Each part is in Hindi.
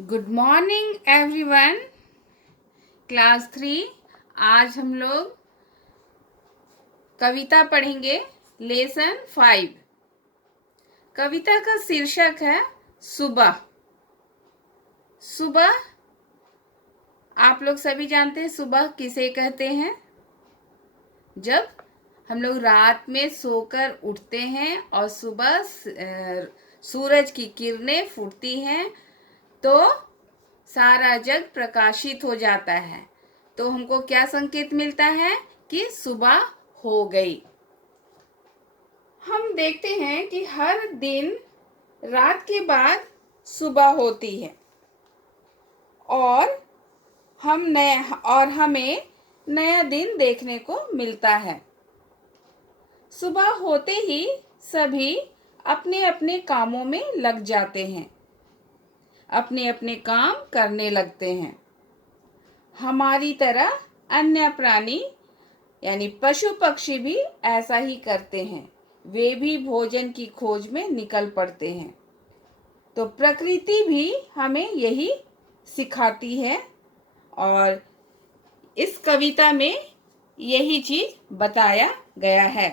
Good morning everyone. क्लास 3। आज हम लोग कविता पढ़ेंगे। लेसन 5। कविता का शीर्षक है सुबह। सुबह आप लोग सभी जानते हैं सुबह किसे कहते हैं। जब हम लोग रात में सोकर उठते हैं और सुबह सूरज की किरणें फूटती हैं तो सारा जग प्रकाशित हो जाता है। तो हमको क्या संकेत मिलता है कि सुबह हो गई। हम देखते हैं कि हर दिन रात के बाद सुबह होती है और हमें नया दिन देखने को मिलता है। सुबह होते ही सभी अपने अपने कामों में लग जाते हैं, अपने अपने काम करने लगते हैं। हमारी तरह अन्य प्राणी यानी पशु पक्षी भी ऐसा ही करते हैं। वे भी भोजन की खोज में निकल पड़ते हैं। तो प्रकृति भी हमें यही सिखाती है और इस कविता में यही चीज बताया गया है।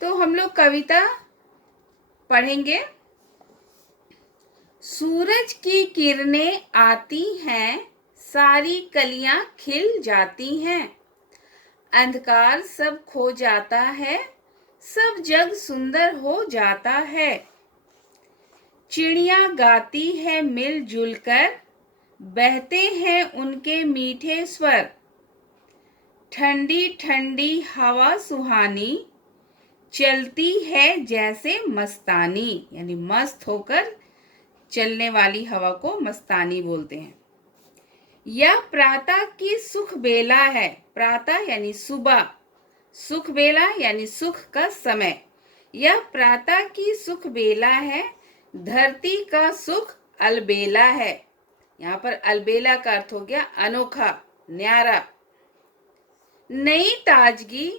तो हम लोग कविता पढ़ेंगे। सूरज की किरणें आती हैं, सारी कलियां खिल जाती हैं। अंधकार सब खो जाता है, सब जग सुंदर हो जाता है। चिड़िया गाती है मिलजुल कर, बहते हैं उनके मीठे स्वर। ठंडी ठंडी हवा सुहानी, चलती है जैसे मस्तानी। यानी मस्त होकर चलने वाली हवा को मस्तानी बोलते हैं। यह प्रातः की सुख बेला है। प्रातः यानी सुबह, सुख बेला यानी सुख का समय। यह प्रातः की सुख बेला है, धरती का सुख अलबेला है। यहाँ पर अलबेला का अर्थ हो गया अनोखा, न्यारा। नई ताजगी,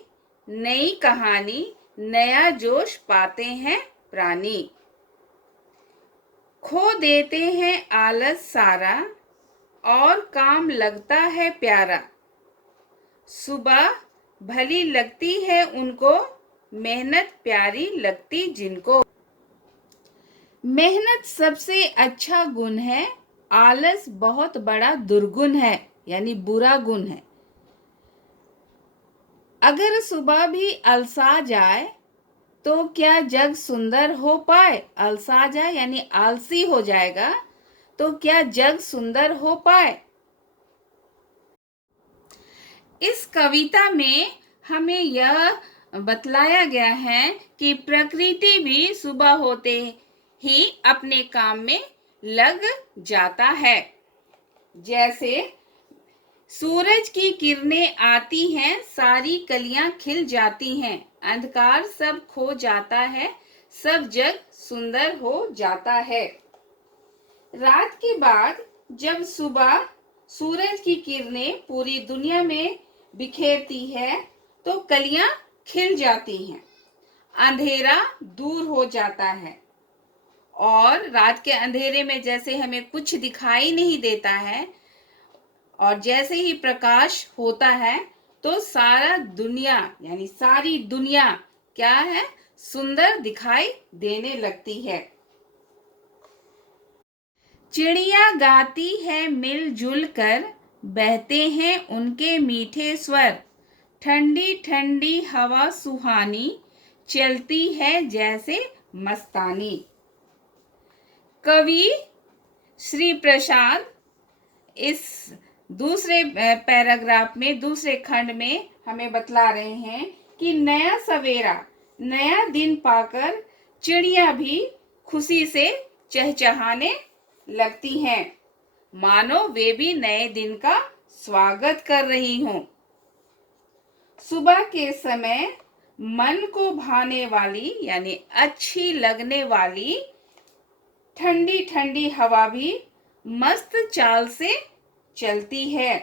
नई कहानी, नया जोश पाते हैं प्राणी। खो देते हैं आलस सारा, और काम लगता है प्यारा। सुबह भली लगती है उनको, मेहनत प्यारी लगती जिनको। मेहनत सबसे अच्छा गुण है, आलस बहुत बड़ा दुर्गुण है यानी बुरा गुण है। अगर सुबह भी अलसा जाए तो क्या जग सुंदर हो पाए। अलसा जाए यानी आलसी हो जाएगा तो क्या जग सुंदर हो पाए। इस कविता में हमें यह बतलाया गया है कि प्रकृति भी सुबह होते ही अपने काम में लग जाता है। जैसे सूरज की किरणें आती हैं, सारी कलियां खिल जाती हैं। अंधकार सब खो जाता है, सब जग सुंदर हो जाता है। रात के बाद जब सुबह सूरज की किरणें पूरी दुनिया में बिखेरती है तो कलियां खिल जाती हैं, अंधेरा दूर हो जाता है। और रात के अंधेरे में जैसे हमें कुछ दिखाई नहीं देता है और जैसे ही प्रकाश होता है तो सारा दुनिया यानी सारी दुनिया क्या है, सुंदर दिखाई देने लगती है। चिड़िया गाती है मिलजुल कर, बहते हैं उनके मीठे स्वर। ठंडी ठंडी हवा सुहानी, चलती है जैसे मस्तानी। कवि श्री प्रसाद इस दूसरे पैराग्राफ में, दूसरे खंड में हमें बतला रहे हैं कि नया सवेरा, नया दिन पाकर चिड़िया भी खुशी से चहचहाने लगती हैं, मानो वे भी नए दिन का स्वागत कर रही हों। सुबह के समय मन को भाने वाली यानी अच्छी लगने वाली ठंडी ठंडी हवा भी मस्त चाल से चलती है।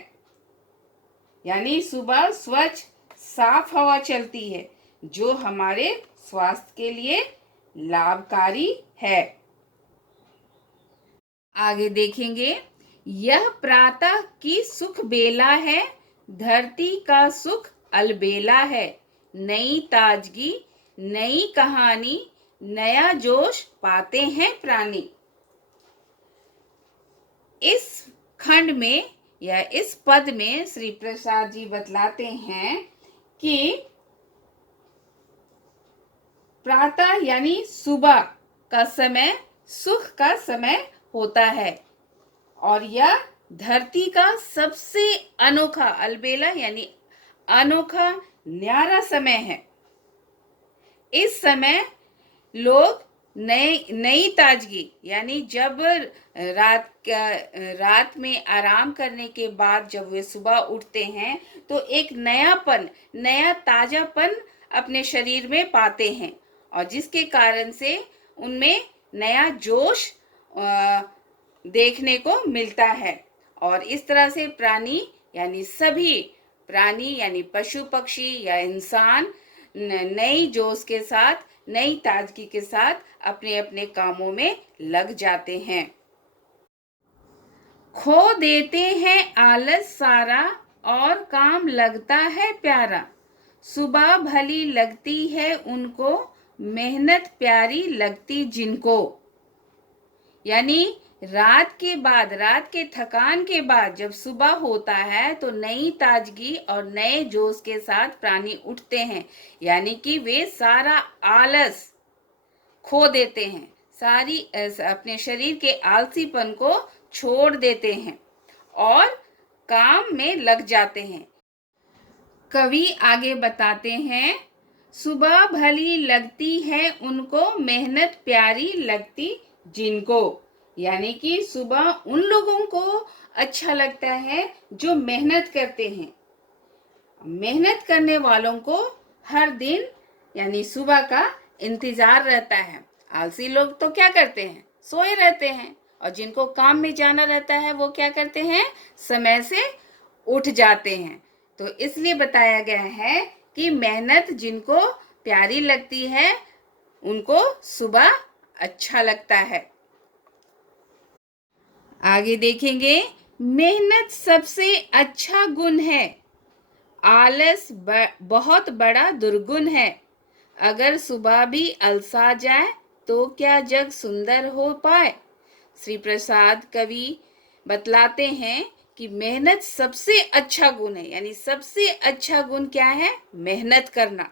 यानी सुबह स्वच्छ साफ हवा चलती है जो हमारे स्वास्थ्य के लिए लाभकारी है। आगे देखेंगे, यह प्रातः की सुख बेला है, धरती का सुख अलबेला है, नई ताजगी, नई कहानी, नया जोश पाते हैं प्राणी। इस खंड में या इस पद में श्री प्रसाद जी बतलाते हैं कि प्रातः यानी सुबह का समय सुख का समय होता है और यह धरती का सबसे अनोखा, अलबेला यानी अनोखा न्यारा समय है। इस समय लोग नई ताजगी यानी जब रात में आराम करने के बाद जब वे सुबह उठते हैं तो एक नयापन, नया ताजापन अपने शरीर में पाते हैं और जिसके कारण से उनमें नया जोश देखने को मिलता है। और इस तरह से प्राणी यानी सभी प्राणी यानी पशु पक्षी या इंसान नई जोश के साथ, नई ताजगी के साथ अपने अपने कामों में लग जाते हैं। खो देते हैं आलस सारा और काम लगता है प्यारा, सुबह भली लगती है उनको, मेहनत प्यारी लगती जिनको। यानी रात के थकान के बाद जब सुबह होता है तो नई ताजगी और नए जोश के साथ प्राणी उठते हैं, यानी कि वे सारा आलस खो देते हैं, सारी अपने शरीर के आलसीपन को छोड़ देते हैं और काम में लग जाते हैं। कवि आगे बताते हैं, सुबह भली लगती है उनको, मेहनत प्यारी लगती जिनको। यानी कि सुबह उन लोगों को अच्छा लगता है जो मेहनत करते हैं। मेहनत करने वालों को हर दिन यानी सुबह का इंतजार रहता है। आलसी लोग तो क्या करते हैं, सोए रहते हैं, और जिनको काम में जाना रहता है वो क्या करते हैं, समय से उठ जाते हैं। तो इसलिए बताया गया है कि मेहनत जिनको प्यारी लगती है उनको सुबह अच्छा लगता है। आगे देखेंगे, मेहनत सबसे अच्छा गुण है, आलस बहुत बड़ा दुर्गुण है, अगर सुबह भी अलसा जाए तो क्या जग सुंदर हो पाए। श्री प्रसाद कवि बतलाते हैं कि मेहनत सबसे अच्छा गुण है, यानी सबसे अच्छा गुण क्या है, मेहनत करना,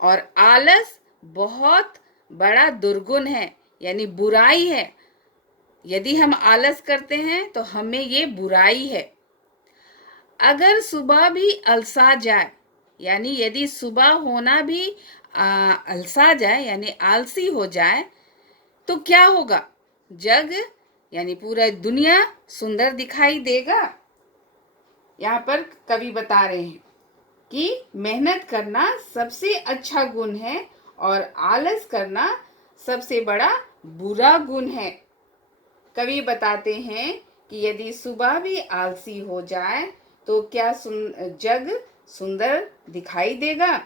और आलस बहुत बड़ा दुर्गुण है यानी बुराई है। यदि हम आलस करते हैं तो हमें ये बुराई है। अगर सुबह भी अलसा जाए, यानी यदि सुबह होना भी अलसा जाए यानी आलसी हो जाए तो क्या होगा, जग यानी पूरा दुनिया सुंदर दिखाई देगा। यहाँ पर कवि बता रहे हैं कि मेहनत करना सबसे अच्छा गुण है और आलस करना सबसे बड़ा बुरा गुण है। कवि बताते हैं कि यदि सुबह भी आलसी हो जाए तो क्या जग सुंदर दिखाई देगा।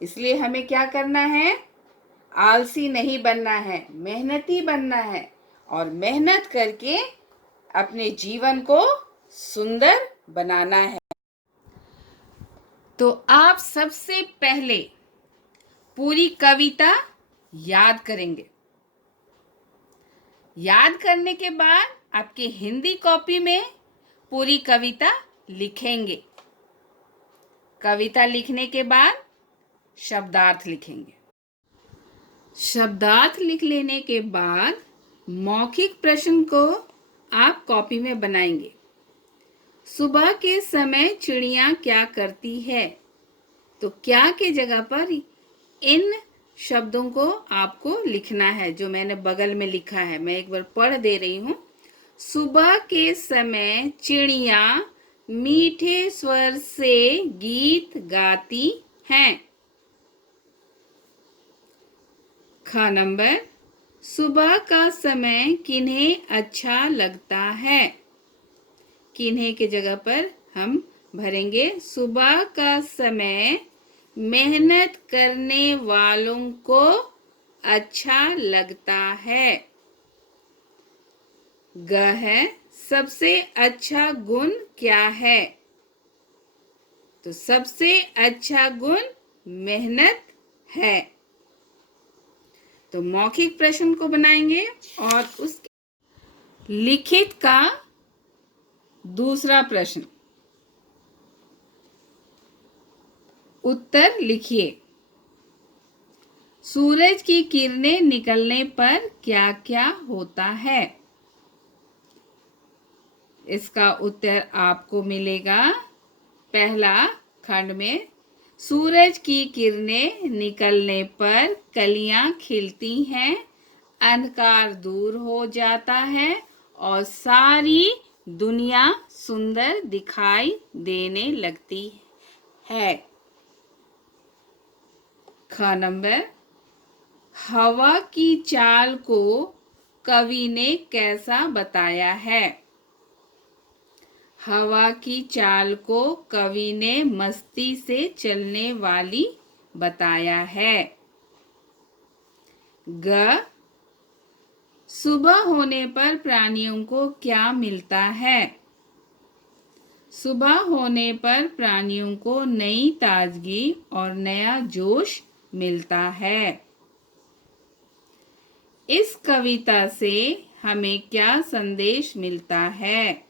इसलिए हमें क्या करना है, आलसी नहीं बनना है, मेहनती बनना है और मेहनत करके अपने जीवन को सुंदर बनाना है। तो आप सबसे पहले पूरी कविता याद करेंगे। याद करने के बाद आपकी हिंदी कॉपी में पूरी कविता लिखेंगे। कविता लिखने के बाद शब्दार्थ लिखेंगे। शब्दार्थ लिख लेने के बाद मौखिक प्रश्न को आप कॉपी में बनाएंगे। सुबह के समय चिड़िया क्या करती है, तो क्या के जगह पर इन शब्दों को आपको लिखना है जो मैंने बगल में लिखा है। मैं एक बार पढ़ दे रही हूँ। सुबह के समय चिड़िया मीठे स्वर से गीत गाती हैं। ख नंबर, सुबह का समय किन्हें अच्छा लगता है। किन्हें के जगह पर हम भरेंगे सुबह का समय मेहनत करने वालों को अच्छा लगता है। ग है सबसे अच्छा गुण क्या है? तो सबसे अच्छा गुण मेहनत है। तो मौखिक प्रश्न को बनाएंगे और उसके लिखित का दूसरा प्रश्न। उत्तर लिखिए। सूरज की किरणें निकलने पर क्या क्या होता है? इसका उत्तर आपको मिलेगा पहला खंड में। सूरज की किरणें निकलने पर कलियां खिलती हैं, अंधकार दूर हो जाता है और सारी दुनिया सुंदर दिखाई देने लगती है। ख नंबर, हवा की चाल को कवि ने कैसा बताया है? हवा की चाल को कवि ने मस्ती से चलने वाली बताया है। ग, सुबह होने पर प्राणियों को क्या मिलता है? सुबह होने पर प्राणियों को नई ताजगी और नया जोश मिलता है। इस कविता से हमें क्या संदेश मिलता है?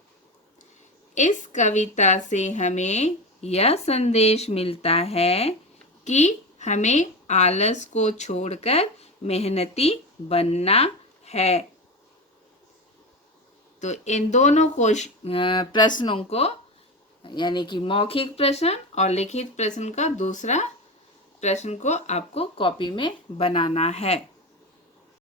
इस कविता से हमें यह संदेश मिलता है कि हमें आलस को छोड़कर मेहनती बनना है। तो इन दोनों प्रश्नों को, यानी कि मौखिक प्रश्न और लिखित प्रश्न का दूसरा प्रश्न को आपको कॉपी में बनाना है।